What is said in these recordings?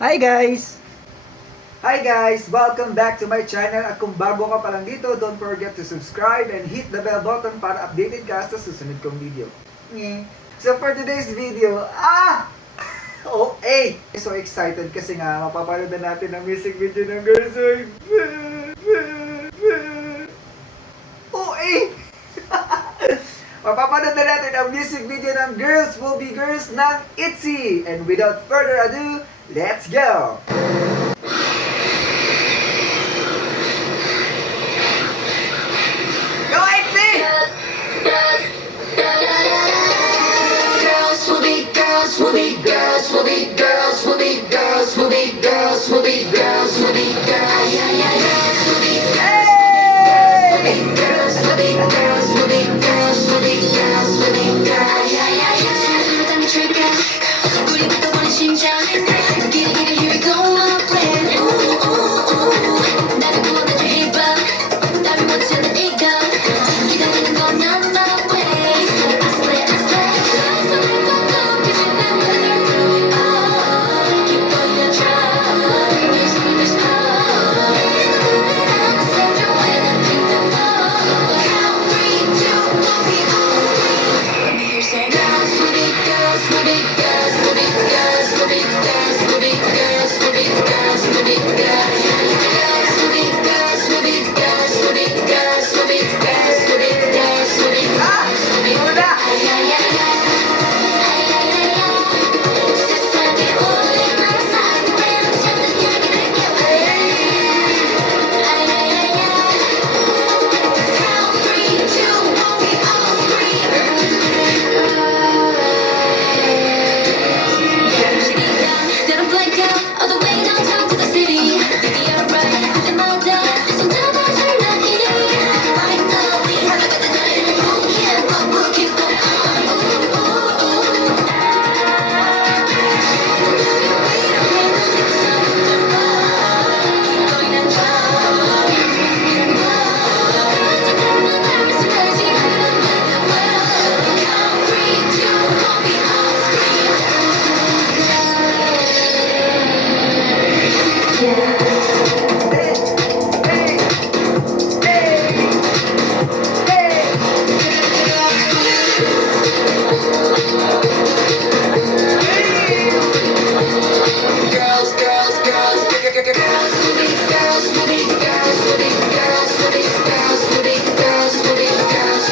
Hi guys! Hi guys! Welcome back to my channel at kung bago ka pa lang dito, don't forget to subscribe and hit the bell button para updated ka sa susunod kong video. So for today's video, OA! So excited kasi nga mapapanood na natin ang music video ng Girls With OA! Mapapanood na natin ang music video ng Girls Will Be Girls ng ITZY! And without further ado, let's go! Go ITZY! Girls will be girls, will be girls, will be girls, will be girls, will be girls, will be girls, will be girls. Will be girls, will be girls, will be girls, will be girls, will be girls. 땀이 줄까? 우리부터 보는 심장. Get it, here we go, my plan. Ooh, ooh, ooh. 나를 구원해줄 힙합. 땀이 묻지 않는 이거. 기다리는 건 not my way. I swear, I swear. 손을 뻗고 빛이 나는 keep on your drive. There's hope. I'll send you anything to know. Count 3, 2, 1, we all scream. Let me hear you say girls will be girls, will be girls, will be girls, will be girls, will be girls, will be girls, will be girls. Girls will be girls, will be girls, will be girls, will be girls, will be girls, will be girls, will be girls. 세상에 우리만 사랑하는 작은 이야기를 Count 3, 2, 1, we all scream. Then I blank out all the way downtown to the city. Baby, alright, 그때마다 손잡아 설레이니. Right now, we have got the night and we'll keep on, we'll keep on. Ooh, ooh, ooh. Going and far. 이런 거. 잠깐만 나를 쓰러지 않는 well. Count 3, 2, 1, we all scream. Girls, girls, girls, girls will be girls, will be girls, will be girls, will be girls, will be girls, will be girls.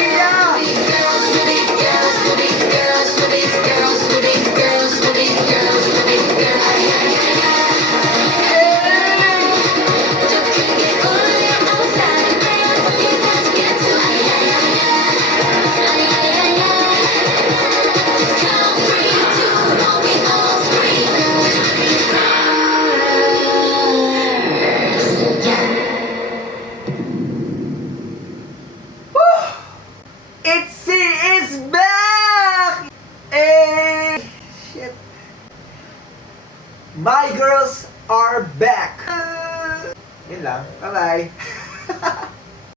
Girls will be girls, will be girls, will be girls, will be girls, will be girls, will be girls. 더 크게 울려 outside man, you got to get to Count 3, 2, 1, we all scream. ITZY is back! Hey! Shit. My girls are back! Yun lang. Bye-bye.